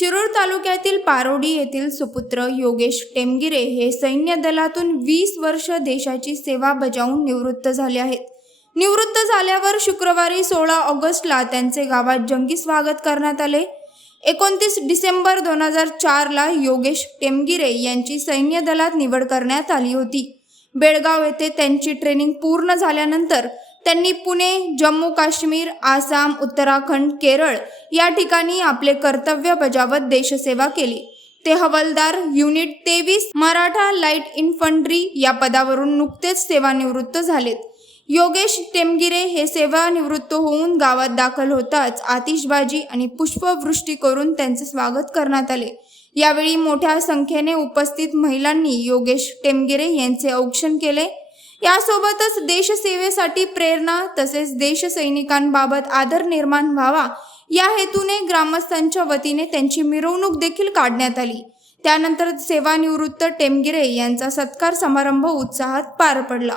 शिरूर तालुक्यातील पारोडी येथील सुपुत्र योगेश टेमगिरे हे सैन्य दलातून 20 वर्ष देशाची सेवा बजावून निवृत्त झाले आहेत। निवृत्त झाल्यावर शुक्रवारी 16 ऑगस्टला त्यांचे गावात जंगी स्वागत करण्यात आले। 29 डिसेंबर 2004 ला योगेश टेमगिरे यांची सैन्य दलात निवड करण्यात आली होती। बेळगाव येथे त्यांची ट्रेनिंग पूर्ण झाल्यानंतर त्यांनी पुणे, जम्मू काश्मीर, आसाम, उत्तराखंड, केरळ या ठिकाणी आपले कर्तव्य बजावत देशसेवा केली। ते हवालदार युनिट 23 मराठा लाईट इन्फंट्री या पदावरून नुकतेच सेवानिवृत्त झालेत। योगेश टेमगिरे हे सेवानिवृत्त होऊन गावात दाखल होताच आतिषबाजी आणि पुष्पवृष्टी करून त्यांचे स्वागत करण्यात आले। यावेळी मोठ्या संख्येने उपस्थित महिलांनी योगेश टेमगिरे यांचे औक्षण केले। यासोबतच देशसेवेसाठी प्रेरणा तसेच देशसैनिकांबाबत आदर निर्माण व्हावा या हेतूने ग्रामस्थांच्या वतीने त्यांची मिरवणूक देखील काढण्यात आली। त्यानंतर सेवानिवृत्त टेमगिरे यांचा सत्कार समारंभ उत्साहात पार पडला।